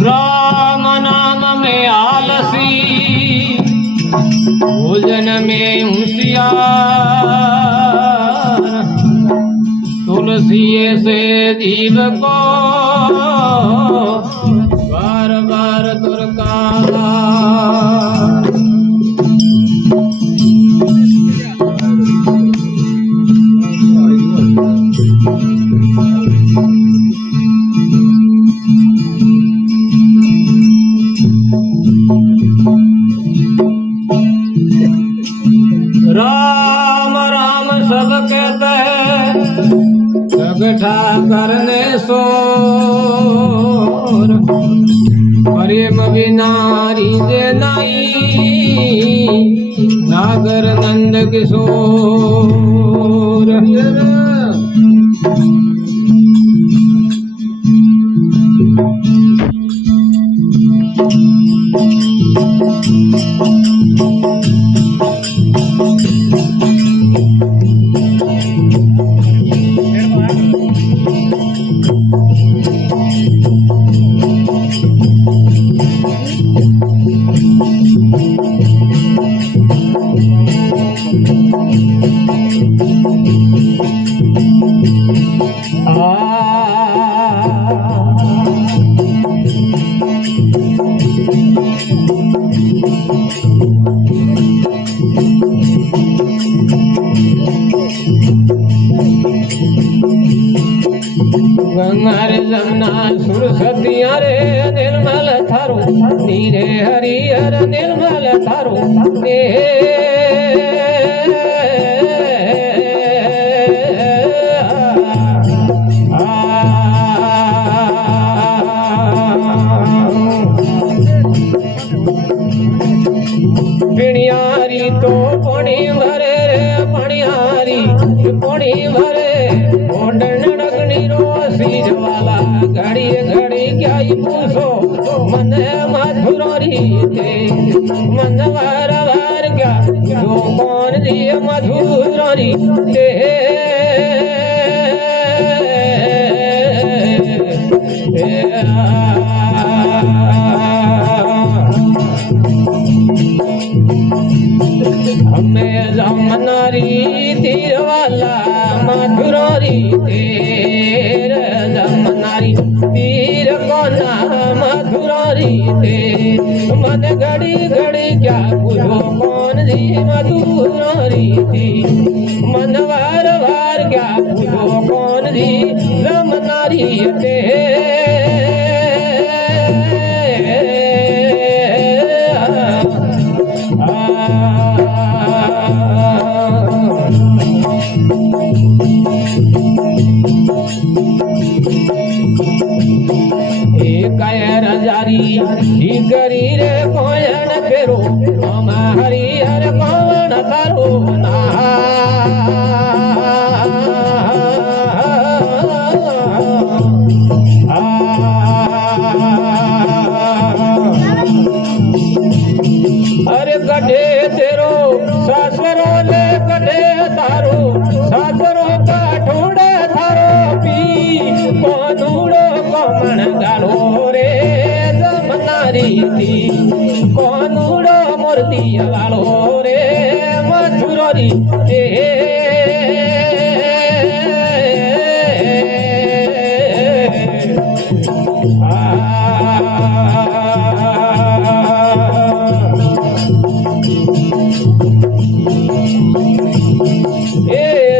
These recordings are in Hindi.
राम नाम में आलसी, भोजन में होशियार, तुलसी से जीव को बार बार दुर्कारा। राम राम सब कहते हैं, झगड़ा करने सोर, प्रेम बिना रीजे नाई, नागर नंद किशोर। गंगार जमुना सुरसतिया रे निर्मल थारो, नीरे हरिहर निर्मल थारो पिणियारी तो पानी भरे रे, पणियारी पानी भरे, सीज वाला घड़ी घड़ी क्या ही पूछो, मन मधुरी थे मन वार वार क्या जो कौन दिए मधुरी थे। हमें जमनारी तीर वाला मधुरी तेर, जमनारी तीर कोना मधुरी थे, मन घड़ी घड़ी क्या पूछो कौन सी मधुरी थी, मन वार वार क्या पूछो कौन सी जमनारी थे। गरी रे कोयन फेरो, हम हरिहर कौन करो ना। अरे गढ़े तेरो सासरो ले गढ़े तारो, सासरो का ढूंढे थारो पी, कौनूड़ो कमण गालो रे जमनारी थी, कौनूड़ो मूर्ति वालो रे मधुरी थे।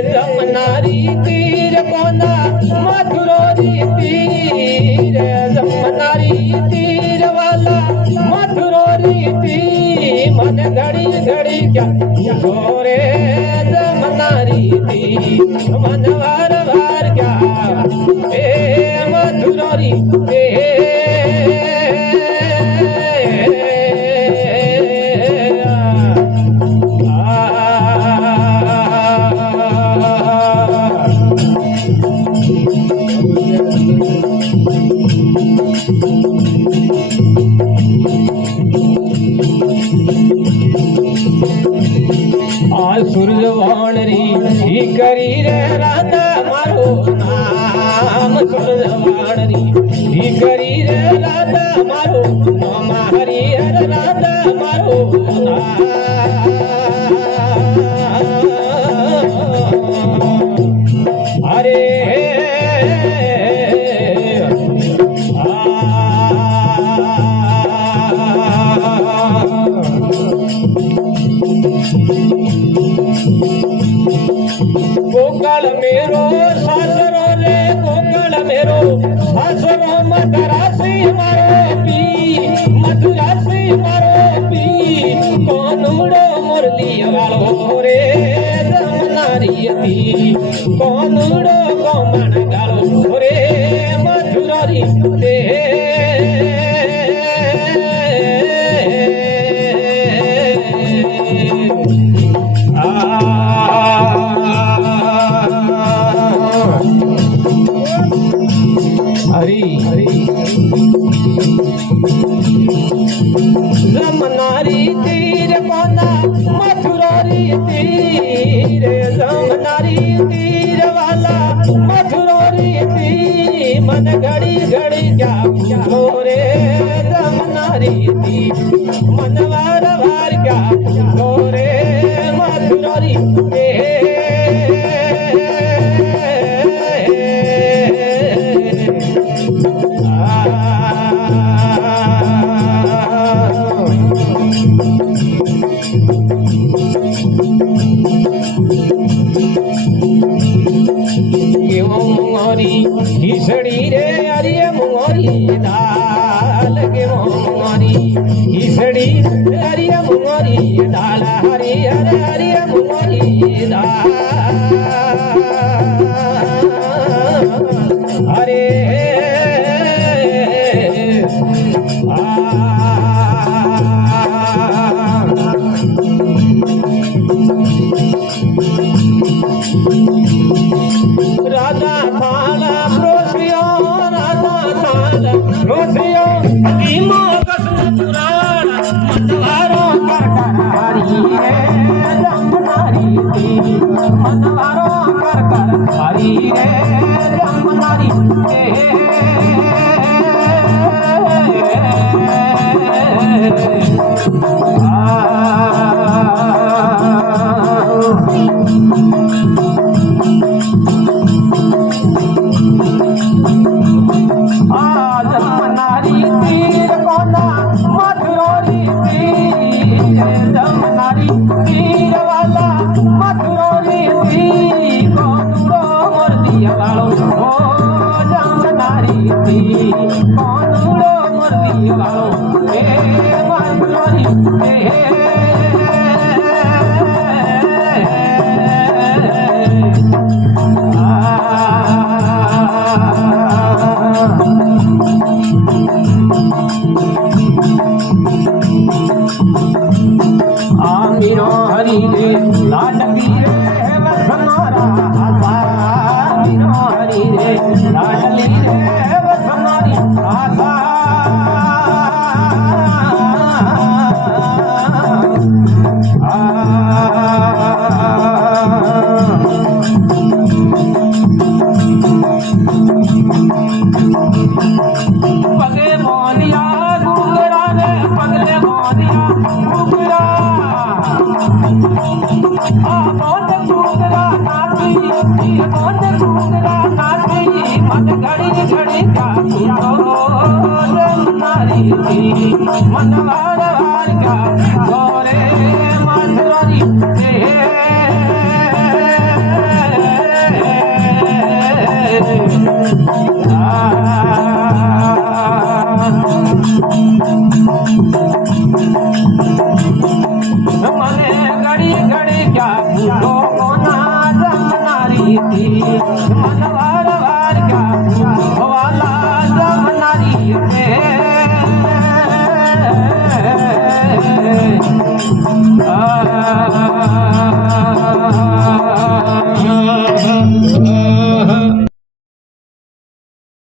जमनारी तीर कोना मधुरी तीर, जमनारी तीर वाला मधुरी तीर, मन घड़ी घड़ी क्या छोरे जमनारी तीर, मन वार वार क्या मधुरी तीर। सूरजवान री ही करी रे राधा मारो नाम सूरजवान री ही करी रे राधा मारो नाम हरि हर राधा मारो नाम हरे गोकल मेरो सासरो रे गोकल मेरो सासरो मधुरासी मारो पी मधुरासी मारो पी कोनुड़ो मुरली वालो रे रमनारी थी कोनुड़ो गोमण गालो रे मधुरारी ते हरी रमनारी तीर कोना मथुरारी तीर रमनारी तीर वाला मथुरारी तीर मन घड़ी घड़ी क्या रे रमनारी तीर मन वार वार क्या रे मथुरारी हिसड़ी रे अरिय मुंगरी दाल के मुंगरी हिसड़ी अरिय मुंगरी दाल हरि हर अरिय मुंगरी दाल हरे राधा थाला प्रोसियो राधा थाला प्रोसियो ईमो कसम पुराण मनवारो कर हरी रे रमनारी तेरी मनवारो कर हरी रे रमनारी आमिरो हरि रे लाडली रे वसनारा आमिरो हरि रे लाडली रे वसनारी आशा पगे मोनिया गुगरा रे पगले मोनिया गुगरा बहुत गुगरा नाची बहुत गुगरा नाची मन घड़ी घड़ी का रमनारी थी मनवार वार का गोरे मधुरारी मने घड़ी घड़ी क्या लोगों ना रमनारी थी मनवा